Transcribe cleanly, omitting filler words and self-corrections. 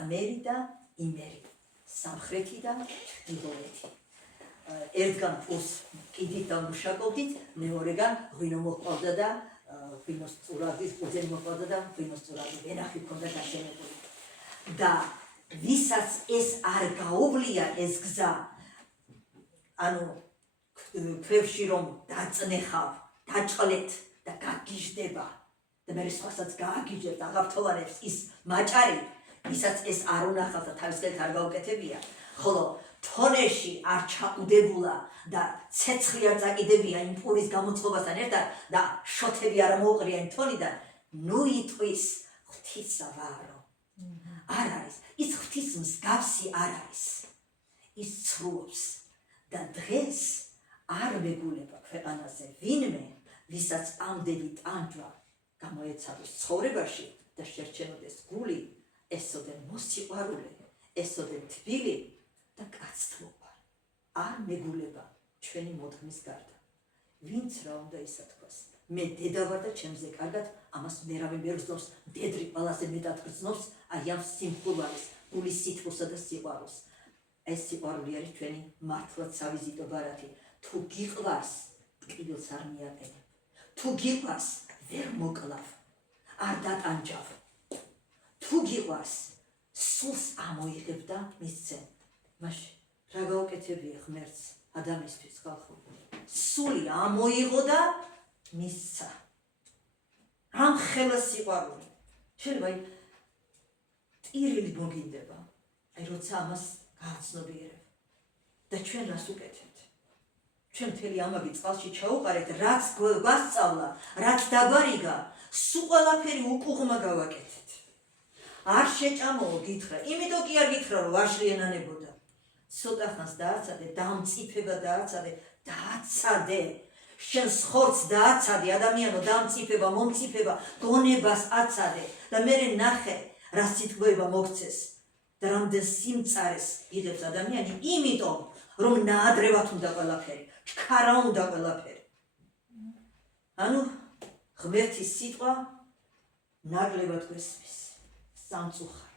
ამერი და იმერი, სამხრეთი და ჩრდილოეთი. ერთგან ფულს კიდით დამუშავებდით, მეორეგან ღვინო მოჰყავდა და ღვინოს წურადის ყურძენი მოჰყავდა და ღვინოს წურადი ვენახი ჰქონდა გაშენებული. და ვისაც ეს არ გაუვლია ეს გზა, ანუ ქვევში რომ დაწნეხავ, დაჭყლეთ და გაგიჟდება და მე სხვასაც გააგიჟებთ, აღავთოვანებს ის მაჭარი, ვისაც ეს არ უნახავს და თავისუფლად არ გაუკეთებია, ხოლო თონეში არ ჩაუდებულა და ცეცხლი არ წაკიდებია იმ პურის გამოწყობასთან ერთად და შოთები არ მოუყრია იმ თონიდან, ნუ იტყვის ღვთისა ვარო. არ არის, ის ღვთის მსგავსი არ არის. ის ცრუობს და დღეს არ მეგულება ქვეყანაზე ვინმე, ვისაც ამდენი ტანჯვა გამოეცადოს ცხოვრებაში და შერჩენოდეს გული, ესოდენ მოსიყვარულე, ესოდენ თბილი და კაცთმობა. არ მეგულება ჩვენი მოდგმის გარდა. ვინც რა უნდა ისათქვას, მე დედა ვარ და ჩემზე კარგად, ამას მერავე ვერ გრძნობს, მდედრი ყველაზე მეტად გრძნობს აი ამ სიმხურვალეს, გულის სითბოსა და სიყვარულს. ეს სიყვარული არის ჩვენი მართლაც სავიზიტო ბარათი. თუ გიყვარს, ტკივილს არ მიაყენებ. თუ გიყვარს, ვერ მოკლავ, არ დატანჯავ. თუ გიყვარს, სულს ამოიღებ და მისცემ. მაშინ რა გაუკეთებია ღმერთს ადამიანისთვის ხალხო? სული ამოიღო და მისცა. ამ ხელა სიყვარული. შეიძლება ტირილი მოგინდება, აი როცა ამას გააცნობიერებ. და ჩვენ რას უკეთებთ? ჩვენ მთელი ამაგი წყალში ჩაუყარეთ, რაც გვასწავლა, რაც დაგვარიგა, სულ ყველაფერი უკუღმა გავაკეთეთ. არ შეჭამოო გითხრა, იმიტომ კი არ გითხრა, რომ ვაშლიანანებოდა. ცოტა ხანს დააცადე, დამწიფება დააცადე, დააცადე. შენს ხორცს დააცადე, ადამიანო, დამწიფება, მომწიფება, გონებას აცადე და მერე ნახე, რა სიტყვება მოგცეს და რამდენ სიმწარეს იღებს ადამიანი, იმიტომ რომ ნაადრევად უნდა ყველაფერი, ჩქარა უნდა ყველაფერი. ანუ ღმერთის სიტყვა ნაკლებად გვესმის, სამწუხაროდ.